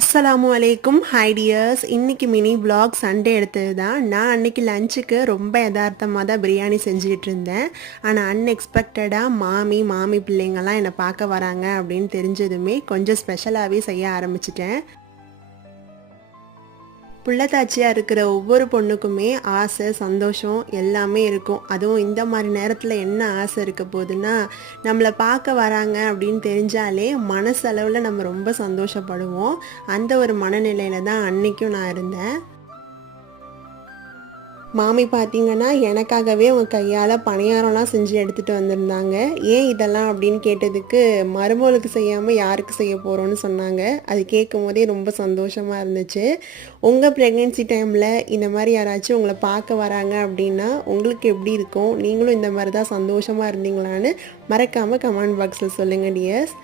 அஸ்ஸலாமு அலைக்கும் hi dears இன்னைக்கு மினி பிளாக் சண்டே எடுத்தது தான். நான் அன்னைக்கு லஞ்சுக்கு ரொம்ப யதார்த்தமாக தான் பிரியாணி செஞ்சுக்கிட்டு இருந்தேன். ஆனால் அன்எக்ஸ்பெக்டடாக மாமி மாமி பிள்ளைங்கள்லாம் என்னை பார்க்க வராங்க அப்படின்னு தெரிஞ்சதுமே கொஞ்சம் ஸ்பெஷலாகவே செய்ய ஆரம்பிச்சிட்டேன். புள்ளத்தாச்சியாக இருக்கிற ஒவ்வொரு பொண்ணுக்குமே ஆசை சந்தோஷம் எல்லாமே இருக்கும். அதுவும் இந்த மாதிரி நேரத்தில் என்ன ஆசை இருக்க போகுதுன்னா நம்மளை பார்க்க வராங்க அப்படின்னு தெரிஞ்சாலே மனசளவில் நம்ம ரொம்ப சந்தோஷப்படுவோம். அந்த ஒரு மனநிலையில தான் அன்னைக்கும் நான் இருந்தேன். மாமி பார்த்தீங்கன்னா எனக்காகவே அவங்க கையால் பணியாரம்லாம் செஞ்சு எடுத்துகிட்டு வந்திருந்தாங்க. ஏன் இதெல்லாம் அப்படின்னு கேட்டதுக்கு மருமகளுக்கு செய்யாமல் யாருக்கு செய்ய போகிறோன்னு சொன்னாங்க. அது கேட்கும் போதே ரொம்ப சந்தோஷமாக இருந்துச்சு. உங்கள் ப்ரெக்னென்சி டைமில் இந்த மாதிரி யாராச்சும் உங்களை பார்க்க வராங்க அப்படின்னா உங்களுக்கு எப்படி இருக்கும்? நீங்களும் இந்த மாதிரி தான் சந்தோஷமாக இருந்தீங்களான்னு மறக்காமல் கமெண்ட் பாக்ஸில் சொல்லுங்கள் டியர்ஸ்